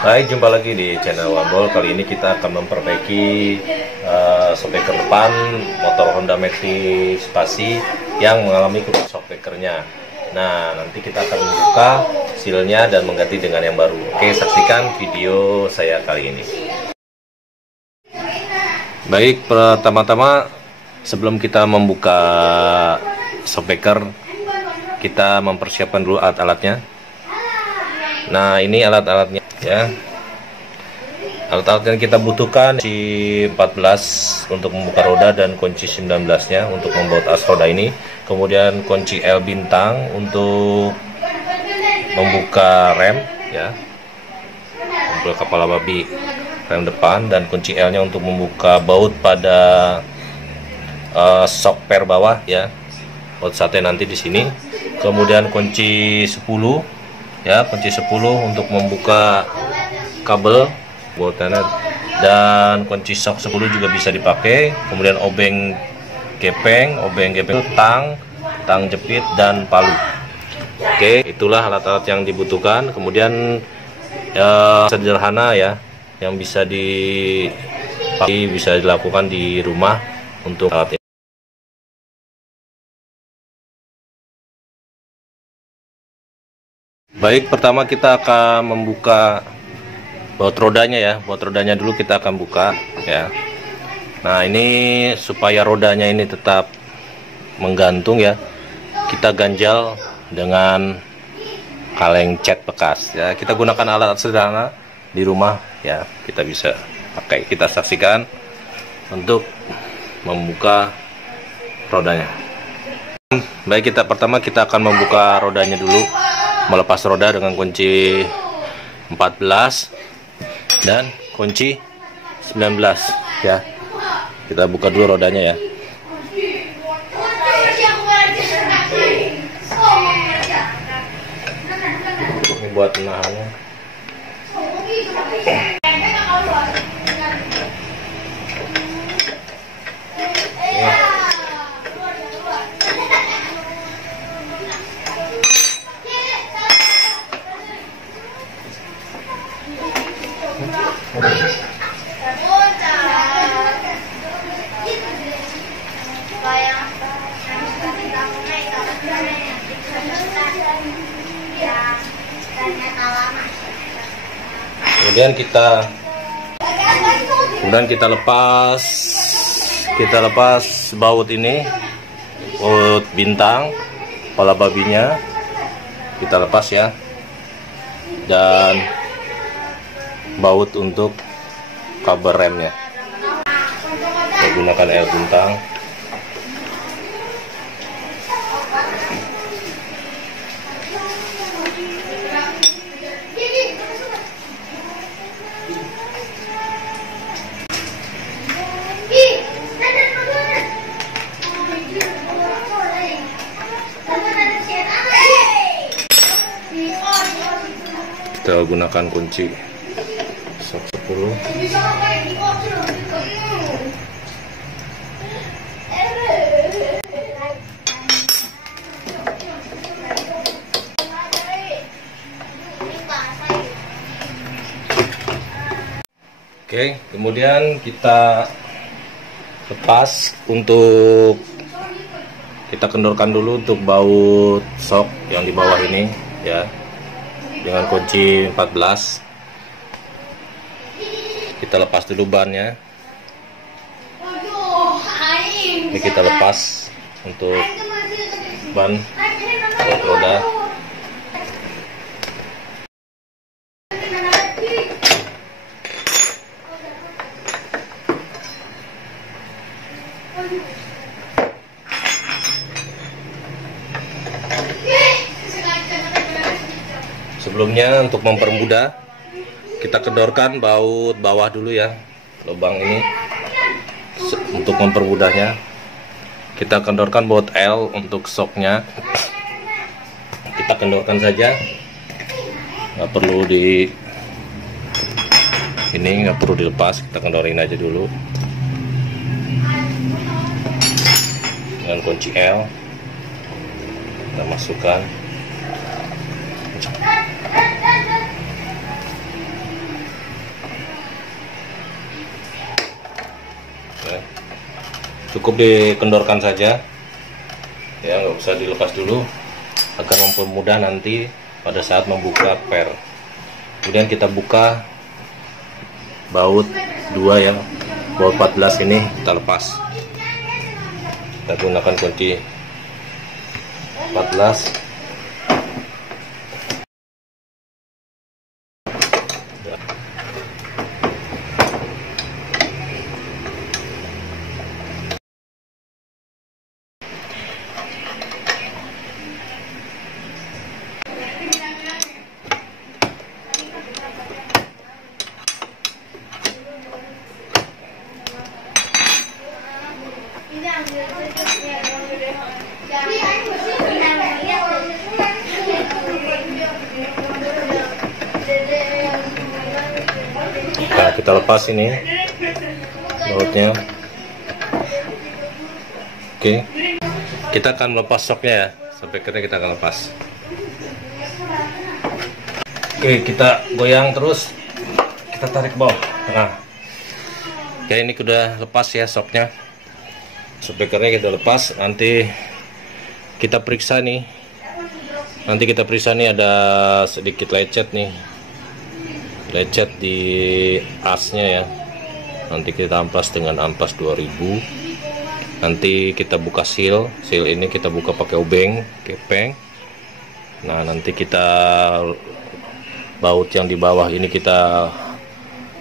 Baik, jumpa lagi di channel Wambol. Kali ini kita akan memperbaiki shockbreaker depan motor Honda Maxi Spasi yang mengalami kerusakan shockbreakernya. Nah, nanti kita akan membuka sealnya dan mengganti dengan yang baru. Oke, saksikan video saya kali ini. Baik, pertama-tama sebelum kita membuka shockbreaker, kita mempersiapkan dulu alat-alatnya. Nah, ini alat-alatnya ya. Alat-alat yang kita butuhkan kunci 14 untuk membuka roda dan kunci 19-nya untuk membuat as roda ini. Kemudian kunci L bintang untuk membuka rem ya. Membuka kepala babi rem depan, dan kunci L-nya untuk membuka baut pada shock per bawah ya. Baut sate nanti di sini. Kemudian kunci 10 ya, kunci 10 untuk membuka kabel bautnya, dan kunci shock 10 juga bisa dipakai. Kemudian obeng gepeng, tang jepit, dan palu. Oke, itulah alat-alat yang dibutuhkan. Kemudian sederhana ya, yang bisa dilakukan di rumah untuk alat ini. Baik, pertama kita akan membuka baut rodanya ya. Baut rodanya dulu kita akan buka ya. Nah, ini supaya rodanya ini tetap menggantung ya, kita ganjal dengan kaleng cat bekas ya. Kita gunakan alat sederhana di rumah ya, kita bisa pakai. Kita saksikan untuk membuka rodanya. Baik, pertama kita akan membuka rodanya dulu, melepas roda dengan kunci 14 dan kunci 19 ya. Kita buka dulu rodanya ya. Ini buat menahannya. Kemudian kita lepas baut ini, baut bintang kepala babinya kita lepas ya, dan baut untuk kabel remnya kita gunakan L bintang. Kita gunakan kunci shock 10. Oke, kemudian kita lepas untuk kita kendorkan dulu untuk baut shock yang di bawah ini ya, dengan kunci 14. Kita lepas dulu bannya. Ini kita lepas untuk ban baut roda. Sebelumnya, untuk mempermudah, kita kendorkan baut bawah dulu ya, lubang ini. Untuk mempermudahnya, kita kendorkan baut L untuk shocknya. Kita kendorkan saja, nggak perlu nggak perlu dilepas. Kita kendorin aja dulu dengan kunci L. Kita masukkan. cukup dikendorkan saja ya, nggak usah dilepas dulu agar mempermudah nanti pada saat membuka per. Kemudian kita buka baut 2 ya, baut 14 ini kita lepas. Kita gunakan kunci 14. Nah, kita lepas ini bautnya. Oke, kita akan melepas soknya ya, spekernya kita akan lepas. Oke, kita goyang terus, kita tarik bawah. Nah, oke, ini udah lepas ya soknya, spekernya kita lepas. Nanti kita periksa nih, ada sedikit lecet nih, lecet di asnya ya. Nanti kita amplas dengan amplas 2000. Nanti kita buka seal ini kita buka pakai obeng kepeng. Nah, nanti kita baut yang di bawah ini kita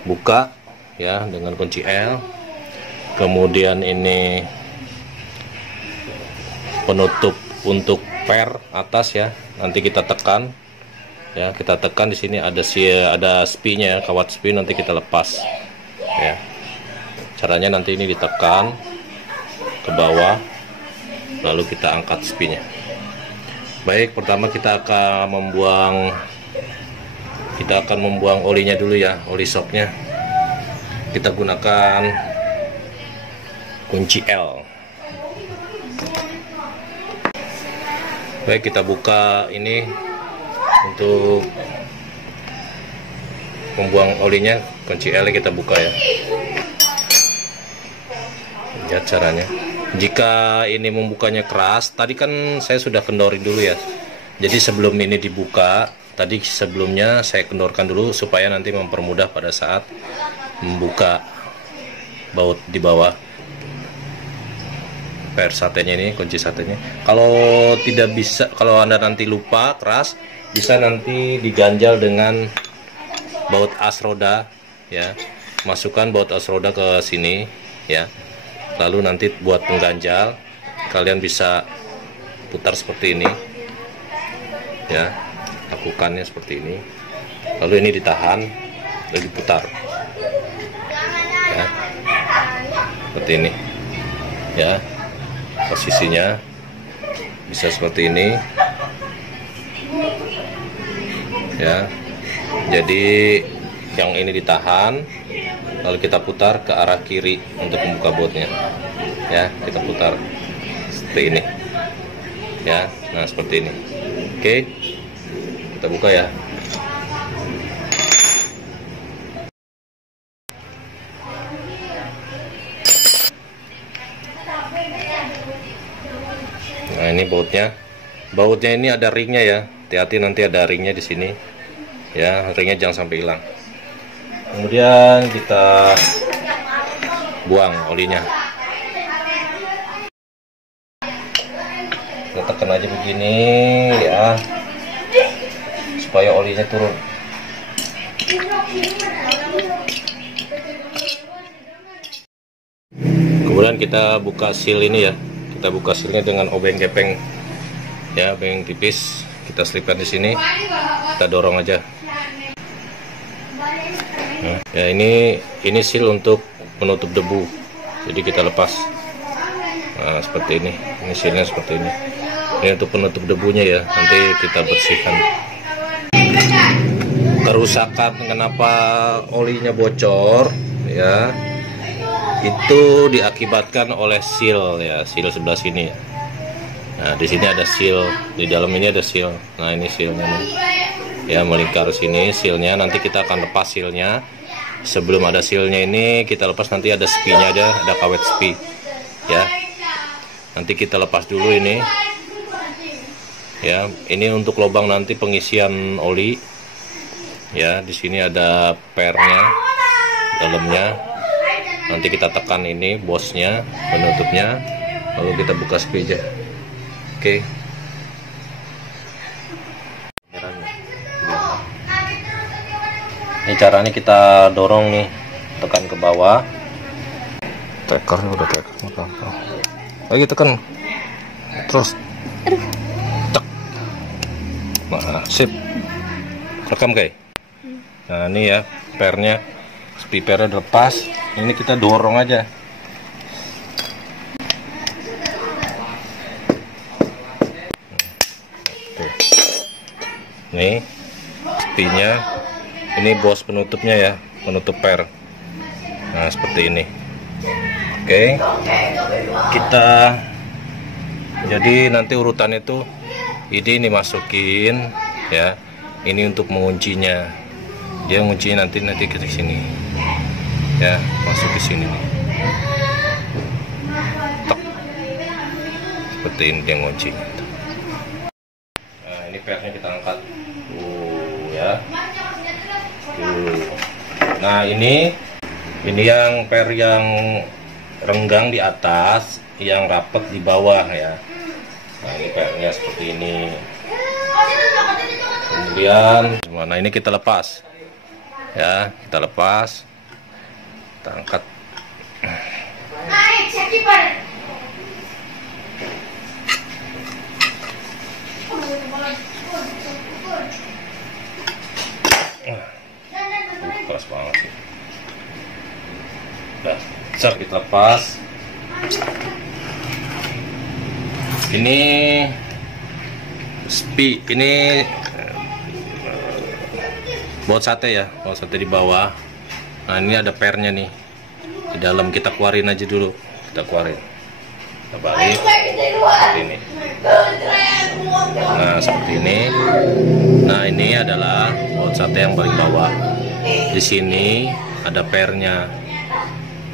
buka ya dengan kunci L. Kemudian ini penutup untuk per atas ya, nanti kita tekan ya, kita tekan di sini ada spinya, kawat spi, nanti kita lepas ya. Caranya nanti ini ditekan ke bawah, lalu kita angkat spinya. Baik, pertama kita akan membuang olinya dulu ya, oli soknya. Kita gunakan kunci L. Baik, kita buka ini untuk membuang olinya, kunci L kita buka ya. Lihat caranya. Jika ini membukanya keras, tadi kan saya sudah kendorin dulu ya. Jadi sebelum ini dibuka, tadi sebelumnya saya kendorkan dulu supaya nanti mempermudah pada saat membuka baut di bawah per satenya ini, kunci satenya. Kalau tidak bisa, kalau Anda nanti lupa keras, bisa nanti diganjal dengan baut as roda ya. Masukkan baut as roda ke sini ya. Lalu nanti buat pengganjal kalian bisa putar seperti ini ya, lakukannya seperti ini. Lalu ini ditahan, lalu diputar ya, seperti ini ya. Posisinya bisa seperti ini ya. Jadi yang ini ditahan, lalu kita putar ke arah kiri untuk membuka bautnya ya. Kita putar seperti ini ya. Nah, seperti ini. Oke, kita buka ya. Nah, ini bautnya ini ada ringnya ya, hati-hati nanti ada ringnya di sini ya, ringnya jangan sampai hilang. Kemudian kita buang olinya, kita tekan aja begini ya, supaya olinya turun. Kemudian kita buka seal ini ya, kita buka sealnya dengan obeng kepeng ya, obeng tipis. Kita selipkan di sini, kita dorong aja. Nah, ya ini seal untuk penutup debu, jadi kita lepas. Nah, seperti ini sealnya seperti ini. Ini untuk penutup debunya ya, nanti kita bersihkan. Kerusakan kenapa olinya bocor ya, itu diakibatkan oleh seal ya, seal sebelah sini ya. Nah, di sini ada seal, di dalam ini ada seal. Nah, ini sealnya nih ya, melingkar sini sealnya. Nanti kita akan lepas sealnya. Sebelum ada sealnya ini kita lepas, nanti ada spinya, ada kawet spi. ya. Nanti kita lepas dulu ini ya. Ini untuk lubang nanti pengisian oli ya. Di sini ada pernya dalamnya, nanti kita tekan ini bosnya, penutupnya, lalu kita buka sepi aja. Oke. Ini caranya kita dorong nih, tekan ke bawah. Tekan udah tekan. Lagi tekan. Terus. Cek. Nah, sip. Rekam guys. Nah, ini ya pernya. Spipernya udah lepas. Ini kita dorong aja. Tuh. Nih spinya. Ini bos penutupnya ya, penutup per. Nah, seperti ini. Oke. Kita jadi nanti urutan itu ini masukin ya. Ini untuk menguncinya. Dia nguncinya nanti ke sini. Ya, masuk ke sini. Tok. Seperti ini dia nguncinya. Nah, ini pernya kita angkat. Ya. Nah, ini yang per yang renggang di atas, yang rapet di bawah ya. Nah, ini pernya seperti ini. Kemudian, nah ini kita lepas ya, kita lepas, kita angkat. Keras banget sih. Udah, besar kita lepas. Ini ini baut sate ya, baut sate di bawah. Nah, ini ada pernya nih di dalam, kita keluarin aja dulu, kita keluarin, kita balik seperti ini. Nah, seperti ini. Nah, ini adalah baut sate yang paling bawah. Di sini ada pernya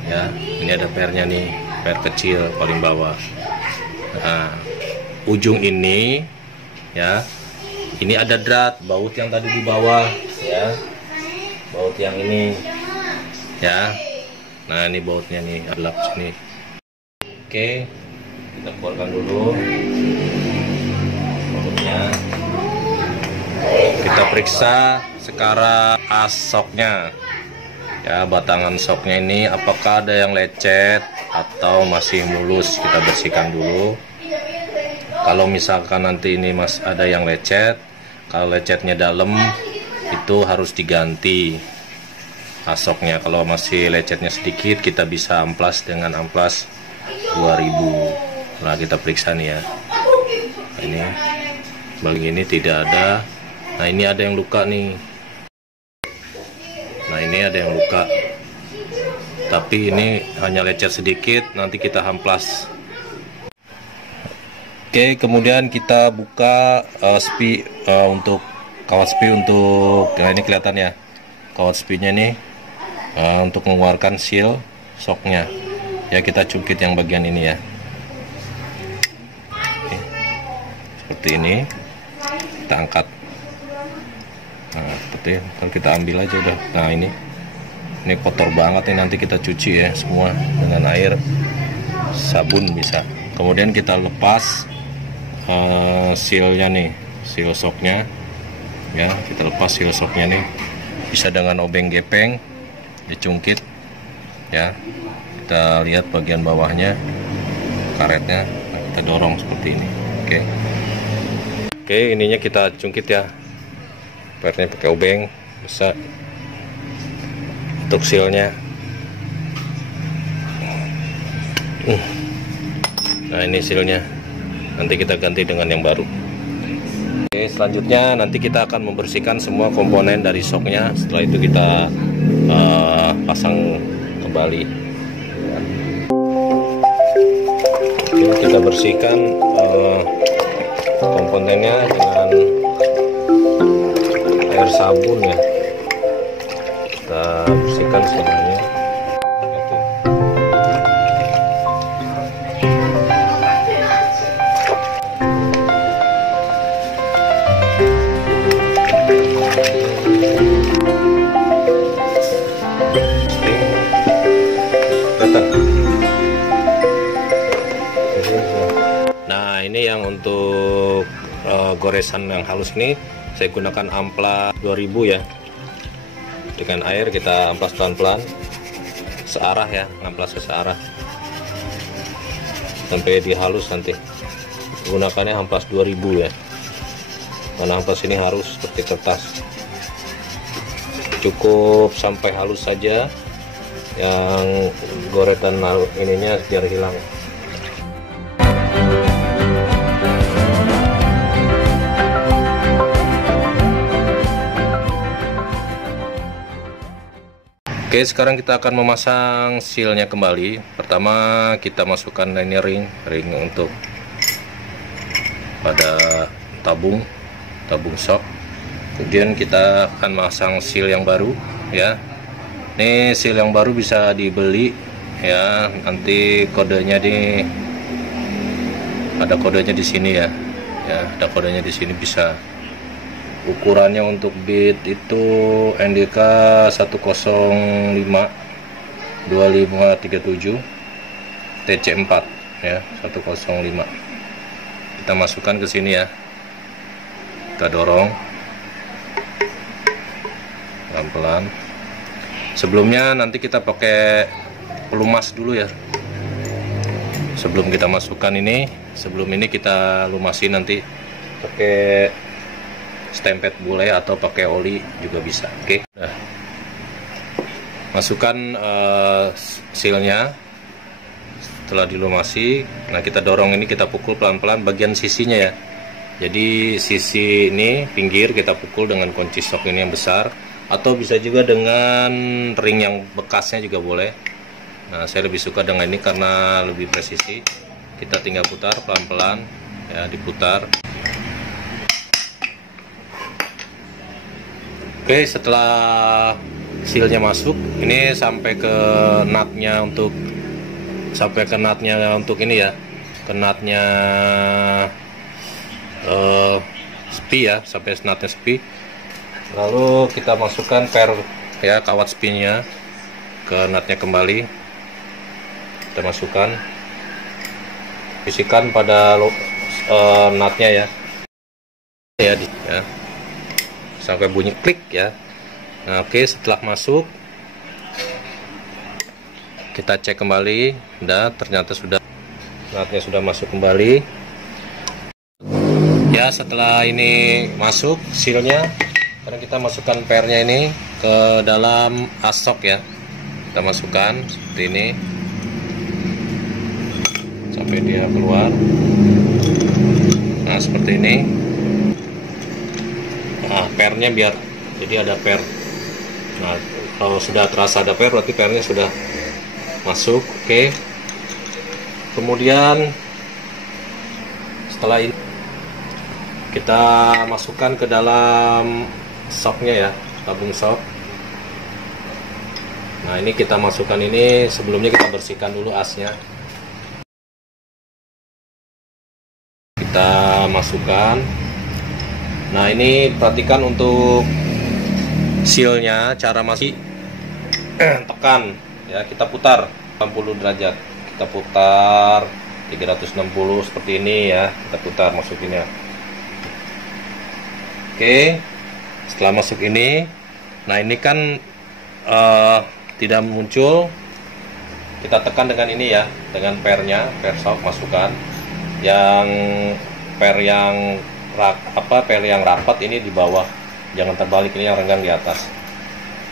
ya, ini ada pernya nih, per kecil paling bawah. Nah, ujung ini ya, ini ada drat baut yang tadi di bawah ya, baut yang ini ya. Nah, ini bautnya nih, ada sini. Oke, kita keluarkan dulu bautnya. Kita periksa sekarang as soknya ya, batangan soknya ini apakah ada yang lecet atau masih mulus. Kita bersihkan dulu. Kalau misalkan nanti ini ada yang lecet, kalau lecetnya dalam itu harus diganti asoknya. Kalau masih lecetnya sedikit, kita bisa amplas dengan amplas 2000. Nah, kita periksa nih ya. Ini balik ini tidak ada. Nah, ini ada yang luka nih. Nah, ini ada yang luka. Tapi ini hanya lecet sedikit, nanti kita amplas. Oke, kemudian kita buka untuk kawat spi untuk, nah ini kelihatan ya, kawat spinya nih untuk mengeluarkan seal soknya. Ya, kita cungkit yang bagian ini ya. Oke. Seperti ini, kita angkat. Nah, seperti kalau kita ambil aja udah. Nah, ini kotor banget nih, nanti kita cuci ya semua dengan air sabun bisa. Kemudian kita lepas sealnya nih, seal soknya ya, kita lepas seal soknya nih, bisa dengan obeng gepeng dicungkit ya. Kita lihat bagian bawahnya karetnya, nah, kita dorong seperti ini. Oke, ininya kita cungkit ya, pernya pakai obeng bisa untuk sealnya. Nah, ini sealnya, nanti kita ganti dengan yang baru. Oke, selanjutnya nanti kita akan membersihkan semua komponen dari soknya. Setelah itu kita pasang kembali. Oke, kita bersihkan komponennya dengan air sabun ya. Kita bersihkan semuanya. yang untuk goresan yang halus ini saya gunakan amplas 2000 ya. Dengan air kita amplas pelan-pelan searah ya, amplas searah sampai dia halus. Nanti gunakannya amplas 2000 ya, karena amplas ini harus seperti kertas. Cukup sampai halus saja, yang goretan ininya biar hilang. Oke, sekarang kita akan memasang sealnya kembali. Pertama kita masukkan ini ring untuk pada tabung shock. Kemudian kita akan masang seal yang baru ya. Ini seal yang baru bisa dibeli ya. Nanti kodenya ada kodenya di sini ya. Ya, ada kodenya di sini. Bisa ukurannya untuk bit itu NDK 105 2537 TC4 ya, 105. Kita masukkan ke sini ya. Kita dorong pelan-pelan. Sebelumnya nanti kita pakai pelumas dulu ya. Sebelum kita masukkan ini, sebelum ini kita lumasi nanti pakai stempet boleh atau pakai oli juga bisa. Oke. Nah, masukkan sealnya setelah dilumasi. Nah, kita dorong ini, kita pukul pelan-pelan bagian sisinya ya. Jadi sisi ini pinggir kita pukul dengan kunci shock ini yang besar, atau bisa juga dengan ring yang bekasnya juga boleh. Nah, saya lebih suka dengan ini karena lebih presisi. Kita tinggal putar pelan-pelan ya, diputar. Oke, setelah sealnya masuk, ini sampai ke nutnya untuk ini ya, ke nutnya spi ya, sampai nutnya spi. Lalu kita masukkan per ya, kawat spinya ke nutnya kembali. Kita masukkan, bisikan pada nutnya ya, ya. Sampai bunyi klik ya. Nah, oke, setelah masuk kita cek kembali. Udah, ternyata sudah, nutnya sudah masuk kembali ya. Setelah ini masuk sealnya, sekarang kita masukkan pernya ini ke dalam asok ya. Kita masukkan seperti ini sampai dia keluar. Nah, seperti ini. Nah, pernya biar jadi ada per. Nah, kalau sudah terasa ada per, berarti pernya sudah masuk. Oke. Kemudian setelah ini kita masukkan ke dalam shocknya ya, tabung shock. Nah, ini kita masukkan ini, sebelumnya kita bersihkan dulu asnya. Kita masukkan. Nah, ini perhatikan untuk sealnya, cara masih tekan ya, kita putar 80 derajat, kita putar 360 seperti ini ya, kita putar masukinnya. Oke, setelah masuk ini, nah ini kan tidak muncul, kita tekan dengan ini ya, dengan pernya, per shock masukkan, yang per yang per yang rapat ini di bawah, jangan terbalik, ini yang renggang di atas.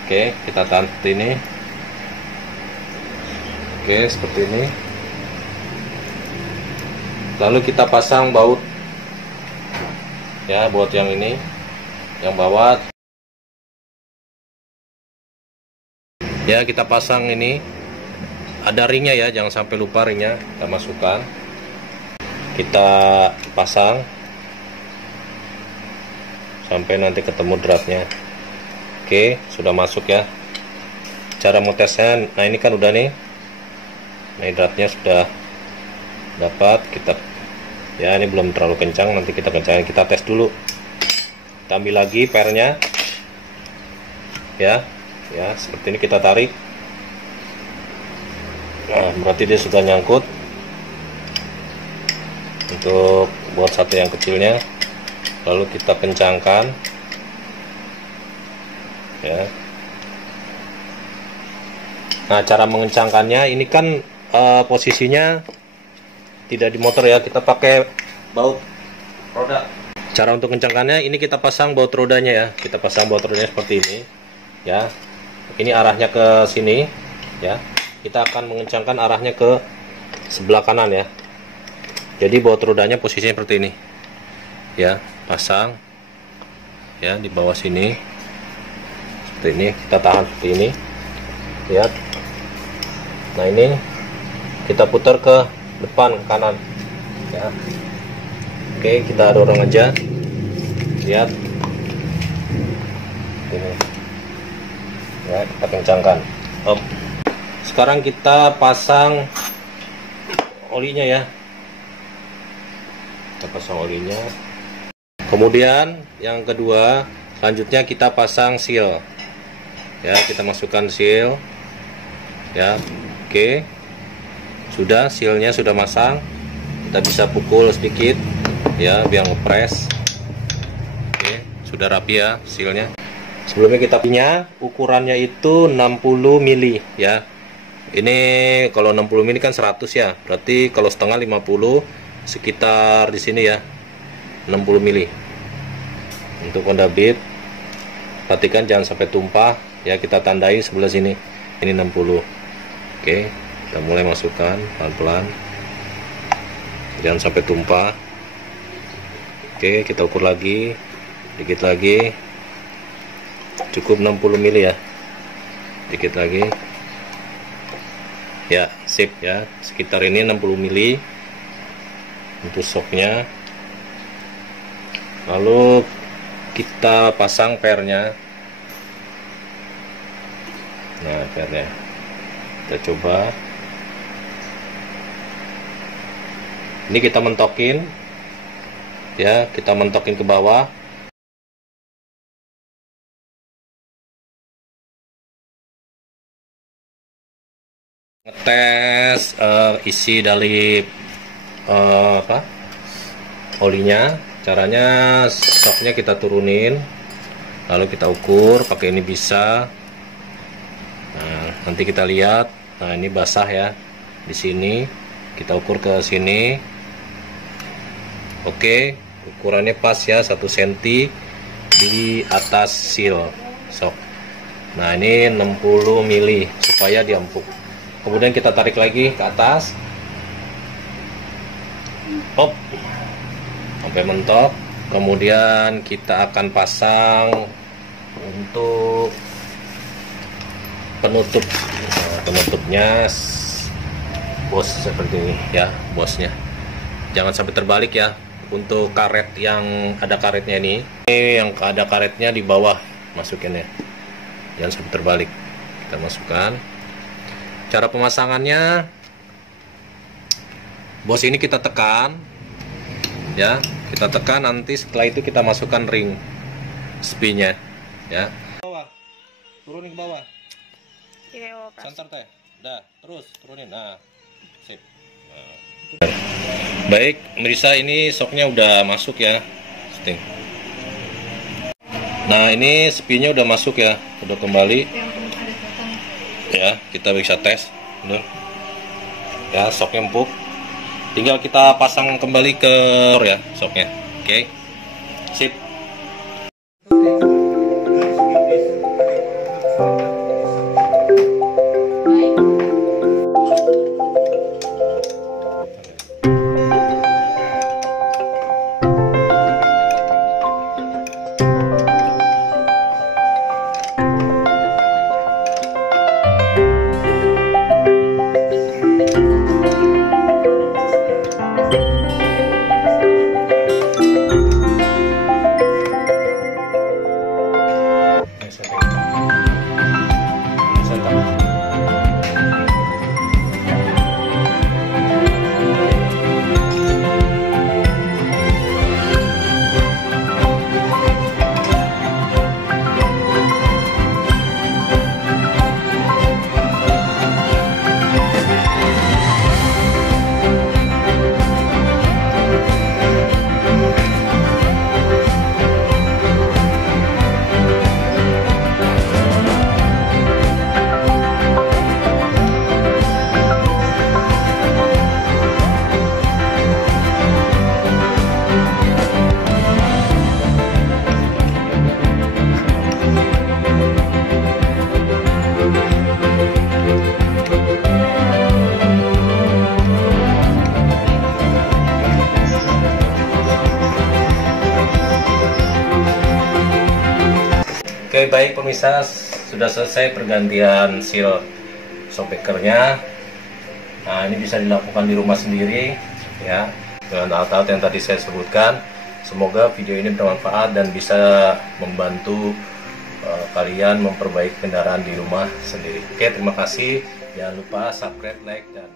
Oke, kita tahan seperti ini. Oke, seperti ini. Lalu kita pasang baut ya, baut yang ini, yang bawah ya, kita pasang ini, ada ringnya ya, jangan sampai lupa ringnya, kita masukkan, kita pasang sampai nanti ketemu dratnya. Oke, sudah masuk ya. Cara metesnya, nah ini kan udah nih, nah dratnya sudah dapat. Kita ya, ini belum terlalu kencang, nanti kita kencangin, kita tes dulu. Kita ambil lagi pernya ya, ya seperti ini, kita tarik. Nah, berarti dia sudah nyangkut. Untuk buat satu yang kecilnya, lalu kita kencangkan ya. Nah, cara mengencangkannya ini kan posisinya tidak di motor ya, kita pakai baut roda. Cara untuk kencangkannya ini kita pasang baut rodanya ya, kita pasang baut rodanya seperti ini ya. Ini arahnya ke sini ya, kita akan mengencangkan arahnya ke sebelah kanan ya. Jadi baut rodanya posisinya seperti ini ya, pasang ya di bawah sini seperti ini, kita tahan seperti ini ya. Nah, ini kita putar ke depan, ke kanan ya. Oke, kita dorong aja, lihat ini ya, kita kencangkan. Sekarang kita pasang olinya ya, kita pasang olinya. Kemudian yang kedua, selanjutnya kita pasang seal ya, kita masukkan seal ya. Oke, sudah, sealnya sudah masang, kita bisa pukul sedikit ya biar ngepres. Oke, sudah rapi ya sealnya. Sebelumnya kita punya ukurannya itu 60 mili ya. Ini kalau 60 mili kan 100 ya, berarti kalau setengah 50, sekitar di sini ya 60 mili. Untuk Honda Beat, perhatikan jangan sampai tumpah ya, kita tandai sebelah sini, ini 60. Oke, kita mulai masukkan pelan-pelan, jangan sampai tumpah. Oke, kita ukur lagi, dikit lagi, cukup 60 mili ya, dikit lagi ya, sip ya, sekitar ini 60 mili untuk shocknya. Lalu kita pasang pernya. Nah, pernya kita coba, ini kita mentokin ya, kita mentokin ke bawah. Ngetes isi dari olinya. Caranya, shocknya kita turunin, lalu kita ukur pakai ini bisa. Nah, nanti kita lihat. Nah, ini basah ya di sini, kita ukur ke sini. Oke, ukurannya pas ya, 1 cm di atas seal shock. Nah, ini 60 mili supaya dia empuk. Kemudian kita tarik lagi ke atas, sampai mentok. Kemudian kita akan pasang untuk penutup. Nah, penutupnya bos seperti ini ya, bosnya jangan sampai terbalik ya. Untuk karet yang ada karetnya ini yang ada karetnya di bawah, masukinnya jangan sampai terbalik, kita masukkan. Cara pemasangannya, bos ini kita tekan ya, kita tekan, nanti setelah itu kita masukkan ring spinya ya. Bawah, turunin ke bawah. Santar teh, dah, terus turunin. Nah, sip. Nah. Baik, Melisa, ini shocknya udah masuk ya, setting. Nah, ini spinya udah masuk ya, udah kembali. Ya, kita bisa tes, udah. Ya, shocknya empuk. Tinggal kita pasang kembali ke ya shocknya. Oke, sip. Oke, baik pemirsa, sudah selesai pergantian seal shockbreakernya. Nah, ini bisa dilakukan di rumah sendiri ya, dengan alat-alat yang tadi saya sebutkan. Semoga video ini bermanfaat dan bisa membantu kalian memperbaiki kendaraan di rumah sendiri. Oke, terima kasih. Jangan lupa subscribe, like, dan